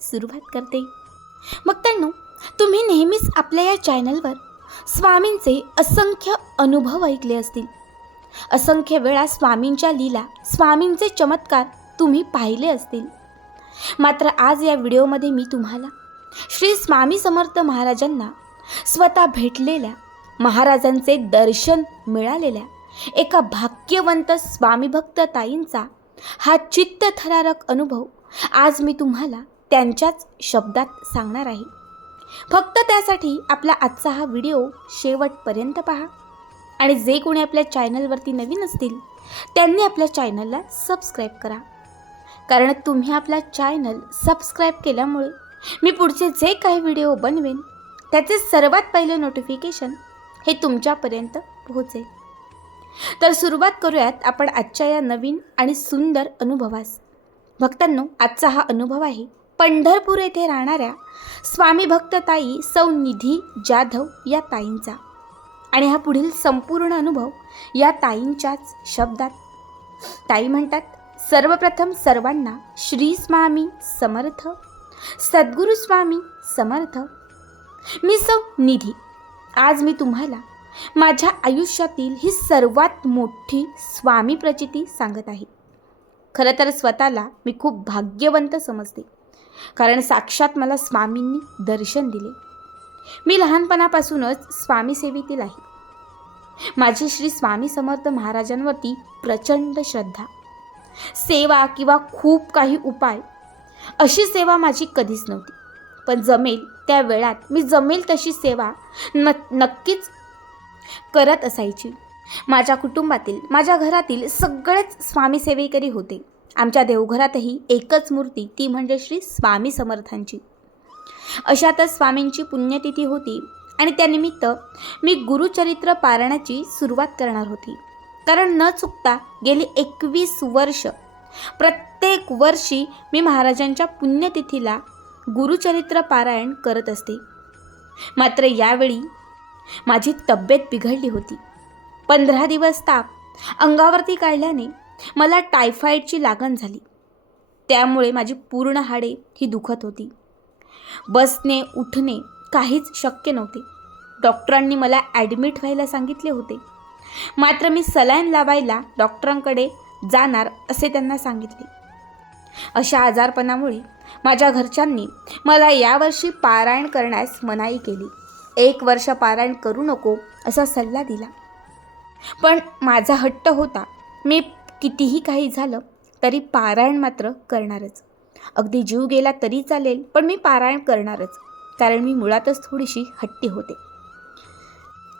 सुरुवात करते. मग त्यांनो तुम्ही नेहमीच आपल्या या चॅनलवर स्वामींचे असंख्य अनुभव ऐकले असतील. असंख्य वेळा स्वामींच्या लीला स्वामींचे चमत्कार तुम्ही पाहिले असतील. मात्र आज या व्हिडिओमध्ये मी तुम्हाला श्री स्वामी समर्थ महाराजांना स्वतः भेटलेल्या महाराजांचे दर्शन मिळालेल्या एका भाग्यवंत स्वामीभक्त ताईंचा हा चित्तथरारक अनुभव आज मी तुम्हाला त्यांच्याच शब्दात सांगणार आहे. फक्त त्यासाठी आपला आजचा हा व्हिडिओ शेवटपर्यंत पहा. आणि जे कोणी आपल्या चॅनलवरती नवीन असतील त्यांनी आपल्या चॅनलला सबस्क्राईब करा. कारण तुम्ही आपला चॅनल सबस्क्राईब केल्यामुळे मी पुढचे जे काही व्हिडिओ बनवेन त्याचे सर्वात पहिले नोटिफिकेशन हे तुमच्यापर्यंत पोहोचेल. तर सुरुवात करूयात आपण आजच्या या नवीन आणि सुंदर अनुभवास. भक्तांनो आजचा हा अनुभव आहे. पंढरपूर येथे राहणाऱ्या स्वामी भक्तताई सौ निधी जाधव या ताईंचा. आणि हा पुढील संपूर्ण अनुभव या ताईंच्याच शब्दात. ताई म्हणतात सर्वप्रथम सर्वांना श्री स्वामी समर्थ सद्गुरू स्वामी समर्थ. मी सौ निधी आज मी तुम्हाला माझ्या आयुष्यातील ही सर्वात मोठी स्वामी प्रचिती सांगत आहे. खरं तर स्वतःला मी खूप भाग्यवंत समजते. कारण साक्षात मला स्वामींनी दर्शन दिले. मी लहानपणापासूनच स्वामीसेवेतील आहे. माझी श्री स्वामी समर्थ महाराजांवरती प्रचंड श्रद्धा सेवा किंवा खूप काही उपाय अशी सेवा माझी कधीच नव्हती. पण जमेल त्या वेळात मी जमेल तशी सेवा न नक्कीच करत असायची. माझ्या कुटुंबातील माझ्या घरातील सगळेच स्वामीसेवेकरी होते. आमच्या देवघरातही एकच मूर्ती ती म्हणजे श्री स्वामी समर्थांची. अशातच स्वामींची पुण्यतिथी होती आणि त्यानिमित्त मी गुरुचरित्र पारायणाची सुरुवात करणार होती. कारण न चुकता गेली एकवीस वर्ष प्रत्येक वर्षी मी महाराजांच्या पुण्यतिथीला गुरुचरित्र पारायण करत असते. मात्र यावेळी माझी तब्येत बिघडली होती. पंधरा दिवस ताप अंगावरती काढल्याने मला टायफॉईडची लागण झाली. त्यामुळे माझी पूर्ण हाडे ही दुखत होती. बसणे उठणे काहीच शक्य नव्हते. डॉक्टरांनी मला ॲडमिट व्हायला सांगितले होते. मात्र मी सलाईन लावायला डॉक्टरांकडे जाणार असे त्यांना सांगितले. अशा आजारपणामुळे माझ्या घरच्यांनी मला यावर्षी पारायण करण्यास मनाई केली. एक वर्ष पारायण करू नको असा सल्ला दिला. पण माझा हट्ट होता. मी कितीही काही झालं तरी पारायण मात्र करणारच. अगदी जीव गेला तरी चालेल पण मी पारायण करणारच कारण मी मुळातच थोडीशी हट्टी होते.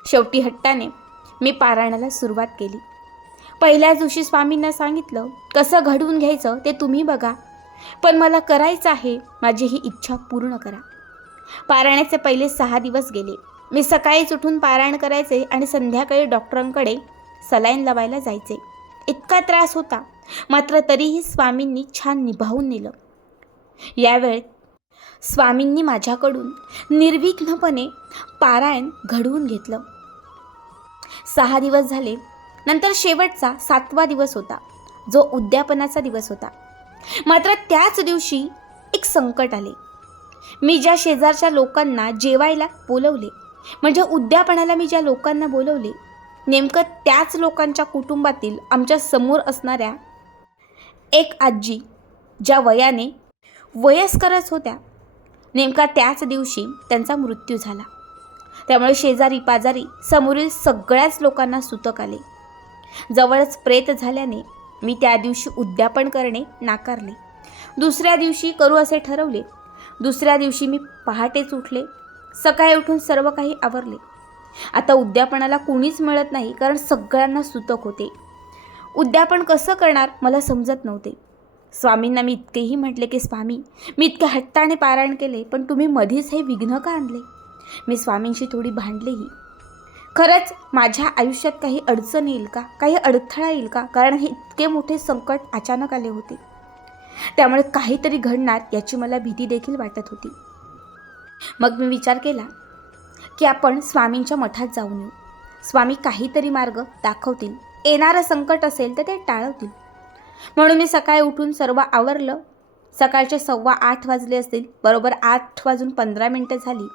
शेवटी हट्टाने मी पारायणाला सुरुवात केली. पहिल्याच दिवशी स्वामींना सांगितलं कसं घडवून घ्यायचं ते तुम्ही बघा पण मला करायचं आहे माझी ही इच्छा पूर्ण करा. पारायणाचे पहिले सहा दिवस गेले. मी सकाळीच उठून पारायण करायचे आणि संध्याकाळी डॉक्टरांकडे सलाईन लावायला जायचे. इतका त्रास होता. मात्र तरीही स्वामींनी छान निभावून नेलं. यावेळेत स्वामींनी माझ्याकडून निर्विघ्नपणे पारायण घडवून घेतलं. सहा दिवस झाले. नंतर शेवटचा सातवा दिवस होता. जो उद्यापनाचा दिवस होता. मात्र त्याच दिवशी एक संकट आले. मी ज्या शेजारच्या लोकांना जेवायला बोलवले म्हणजे उद्यापनाला मी ज्या लोकांना बोलवले नेमकं त्याच लोकांच्या कुटुंबातील आमच्यासमोर असणाऱ्या एक आजी ज्या वयाने वयस्करच होत्या नेमका त्याच दिवशी त्यांचा मृत्यू झाला. त्यामुळे शेजारी पाजारी समोरील सगळ्याच लोकांना सुतक आले. जवळच प्रेत झाल्याने मी त्या दिवशी उद्यापन करणे नाकारले. दुसऱ्या दिवशी करू असे ठरवले. दुसऱ्या दिवशी मी पहाटेच उठले. सकाळी उठून सर्व काही आवरले. आता उद्यापनाला कोणीच मिळत नाही कारण सगळ्यांना सुतक होते. उद्यापन कसं करणार मला समजत नव्हते. स्वामींना मी इतकेही म्हटले की स्वामी मी इतके हट्टाने पारायण केले पण तुम्ही मधीच हे विघ्न का आणले? मी स्वामींशी थोडी भांडलेही. खरंच माझ्या आयुष्यात काही अडचण येईल का? काही अडथळा येईल का? कारण हे इतके मोठे संकट अचानक आले होते. त्यामुळे काहीतरी घडणार याची मला भीती देखील वाटत होती. मग मी विचार केला की आपण स्वामींच्या मठात जाऊन येऊ. स्वामी काहीतरी मार्ग दाखवतील. येणारं संकट असेल तर ते टाळवतील म्हणून मी सकाळी उठून सर्व आवरलं. सकाळचे सव्वा आठ वाजले असतील. बरोबर आठ वाजून पंधरा मिनटं झाली.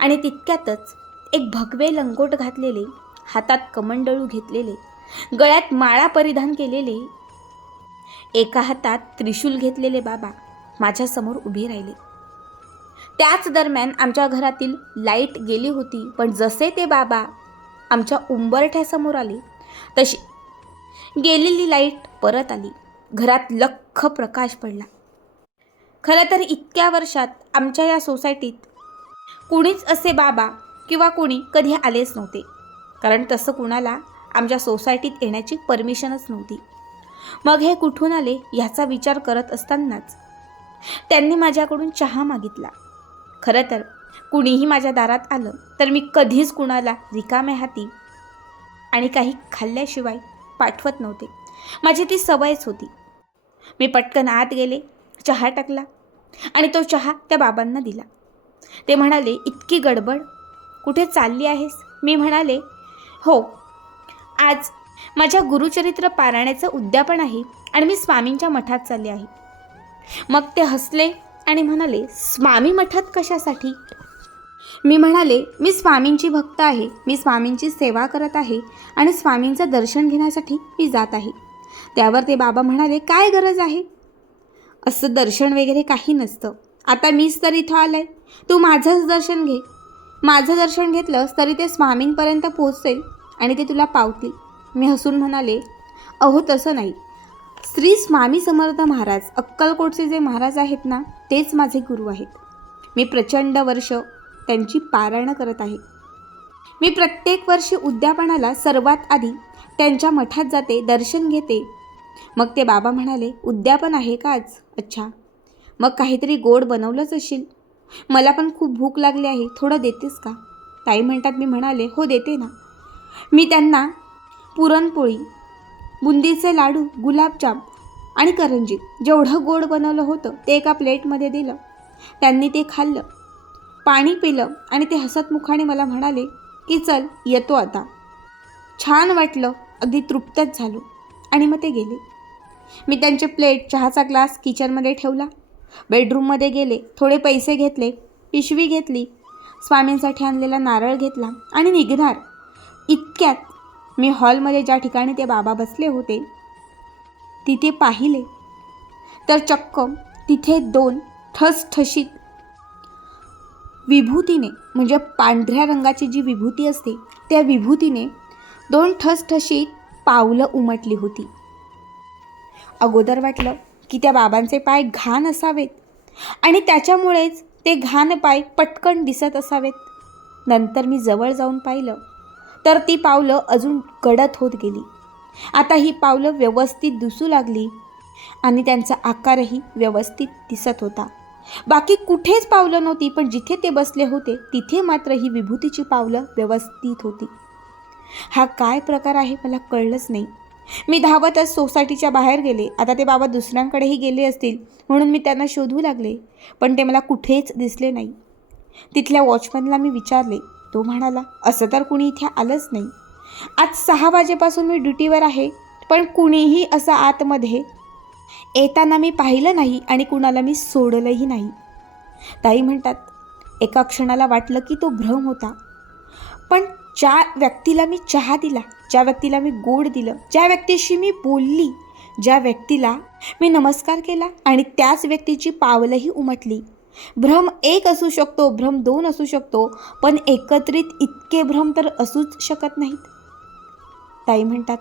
आणि तितक्यातच एक भगवे लंगोट घातलेले हातात कमंडळू घेतलेले गळ्यात माळा परिधान केलेले एका हातात त्रिशूल घेतलेले बाबा माझ्यासमोर उभे राहिले. त्याच दरम्यान आमच्या घरातील लाइट गेली होती पण जसे ते बाबा आमच्या उंबरठ्यासमोर आले तशी गेलेली लाइट परत आली. घरात लख्ख प्रकाश पडला. खरं तर इतक्या वर्षात आमच्या या सोसायटीत कुणीच असे बाबा किंवा कुणी कधी आलेच नव्हते. कारण तसं कुणाला आमच्या सोसायटीत येण्याची परमिशनच नव्हती. मग हे कुठून आले ह्याचा विचार करत असतानाच त्यांनी माझ्याकडून चहा मागितला. खरं तर कुणीही माझ्या दारात आलं तर मी कधीच कुणाला रिकाम्या हाती आणि काही खाल्ल्याशिवाय पाठवत नव्हते. माझी ती सवयच होती. मी पटकन आत गेले चहा टाकला आणि तो चहा त्या बाबांना दिला. ते म्हणाले इतकी गडबड? कुठे चालली आहेस? मी म्हणाले हो आज माझ्या गुरुचरित्र पारायणाचं उद्यापन आहे आणि मी स्वामींच्या मठात चालले आहे. मग ते हसले आणि म्हणाले स्वामी मठात कशासाठी? मी म्हणाले मी स्वामींची भक्त आहे. मी स्वामींची सेवा करत आहे आणि स्वामींचं दर्शन घेण्यासाठी मी जात आहे. त्यावर ते बाबा म्हणाले काय गरज आहे? असं दर्शन वगैरे काही नसतं. आता मीच तर इथं आलं आहे तू माझंच दर्शन घे. माझं दर्शन घेतलंस तरी ते स्वामींपर्यंत पोहोचेल आणि ते तुला पावतील. मी हसून म्हणाले अहो तसं नाही. श्री स्वामी समर्थ महाराज अक्कलकोटचे जे महाराज आहेत ना तेच माझे गुरु आहेत. मी प्रचंड वर्ष त्यांची पारायणं करत आहे. मी प्रत्येक वर्षी उद्यापनाला सर्वात आधी त्यांच्या मठात जाते दर्शन घेते. मग ते बाबा म्हणाले उद्यापन आहे का आज? अच्छा. मग काहीतरी गोड बनवलंच असेल. मला पण खूप भूक लागली आहे थोडं देतेस का? ताई म्हणतात मी म्हणाले हो देते ना. मी त्यांना पुरणपोळी बुंदीचे लाडू गुलाबजाम आणि करंजी जेवढं गोड बनवलं होतं ते एका प्लेटमध्ये दिलं. त्यांनी ते खाल्लं. पाणी पिलं आणि ते हसतमुखाने मला म्हणाले की चल येतो आता. छान वाटलं. अगदी तृप्तच झालो आणि मग ते गेले. मी त्यांचे प्लेट चहाचा ग्लास किचनमध्ये ठेवला. बेडरूममध्ये गेले थोडे पैसे घेतले पिशवी घेतली स्वामींसाठी आणलेला नारळ घेतला आणि निघणार. इतक्यात मी हॉलमध्ये ज्या ठिकाणी ते बाबा बसले होते तिथे पाहिले. तर चक्क तिथे दोन ठसठशीत विभूतीने म्हणजे पांढऱ्या रंगाची जी विभूती असते त्या विभूतीने दोन ठसठशीत पावलं उमटली होती. अगोदर वाटलं की त्या बाबांचे पाय घाण असावेत आणि त्याच्यामुळेच ते घाण पाय पटकन दिसत असावेत. नंतर मी जवळ जाऊन पाहिलं. तर ती पावलं अजून गडत होत गेली. आता ही पावलं व्यवस्थित दिसू लागली आणि त्यांचा आकारही व्यवस्थित दिसत होता. बाकी कुठेच पावलं नव्हती पण जिथे ते बसले होते तिथे मात्र ही विभूतीची पावलं व्यवस्थित होती. हा काय प्रकार आहे मला कळलंच नाही. मी धावतच सोसायटीच्या बाहेर गेले. आता ते बाबा दुसऱ्यांकडेही गेले असतील म्हणून मी त्यांना शोधू लागले पण ते मला कुठेच दिसले नाही. तिथल्या वॉचमनला मी विचारले तो म्हणाला असं तर कुणी इथे आलंच नाही. आज सहा वाजेपासून मी ड्युटीवर आहे पण कुणीही असं आतमध्ये येताना मी पाहिलं नाही आणि कुणाला मी सोडलंही नाही. ताई म्हणतात एका क्षणाला वाटलं की तो भ्रम होता. पण ज्या व्यक्तीला मी चहा दिला ज्या व्यक्तीला मी गोड दिलं ज्या व्यक्तीशी मी बोलली ज्या व्यक्तीला मी नमस्कार केला आणि त्याच व्यक्तीची पावलंही उमटली भ्रम एक असू शकतो भ्रम दोन असू शकतो पण एकत्रित इतके भ्रम तर असूच शकत नाहीत. ताई म्हणतात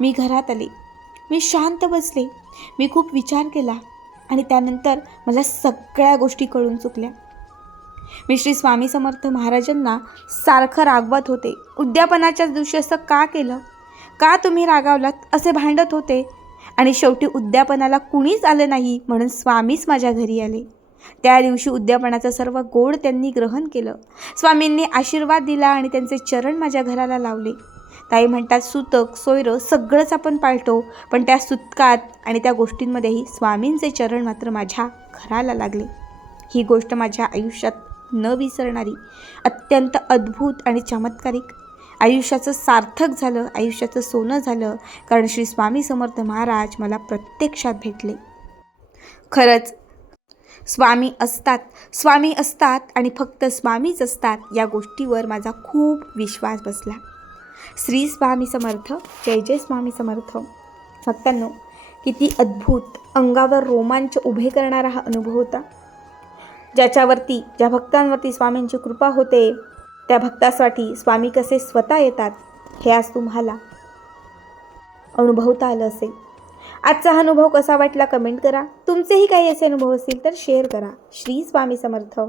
मी घरात आले मी शांत बसले मी खूप विचार केला आणि त्यानंतर मला सगळ्या गोष्टी कळून चुकल्या. मी श्री स्वामी समर्थ महाराजांना सारखं रागवत होते. उद्यापनाच्याच दिवशी असं का केलं? का तुम्ही रागावलात? असे भांडत होते. आणि शेवटी उद्यापनाला कुणीच आलं नाही म्हणून स्वामीच माझ्या घरी आले. त्या दिवशी उद्यापनाचं सर्व गोड त्यांनी ग्रहण केलं. स्वामींनी आशीर्वाद दिला आणि त्यांचे चरण माझ्या घराला लावले. ताई म्हणतात सुतक सोयरं सगळंच आपण पाळतो पण त्या सुतकात आणि त्या गोष्टींमध्येही स्वामींचे चरण मात्र माझ्या घराला लागले. ही गोष्ट माझ्या आयुष्यात न विसरणारी अत्यंत अद्भुत आणि चमत्कारिक. आयुष्याचं सार्थक झालं आयुष्याचं सोनं झालं कारण श्री स्वामी समर्थ महाराज मला प्रत्यक्षात भेटले. खरंच स्वामी असतात. स्वामी असतात आणि फक्त स्वामीच असतात या गोष्टीवर माझा खूप विश्वास बसला. श्री स्वामी समर्थ जय जय स्वामी समर्थ. भक्तांनो किती अद्भुत अंगावर रोमांच उभे करणारा हा अनुभव होता. ज्याच्यावरती ज्या भक्तांवरती स्वामींची कृपा होते त्या भक्तासाठी स्वामी कसे स्वतः येतात हे आज तुम्हाला अनुभवता आलं असेल. आजचा हा अनुभव कसा वाटला कमेंट करा. तुमचेही काही असे अनुभव असतील तर शेअर करा. श्री स्वामी समर्थ.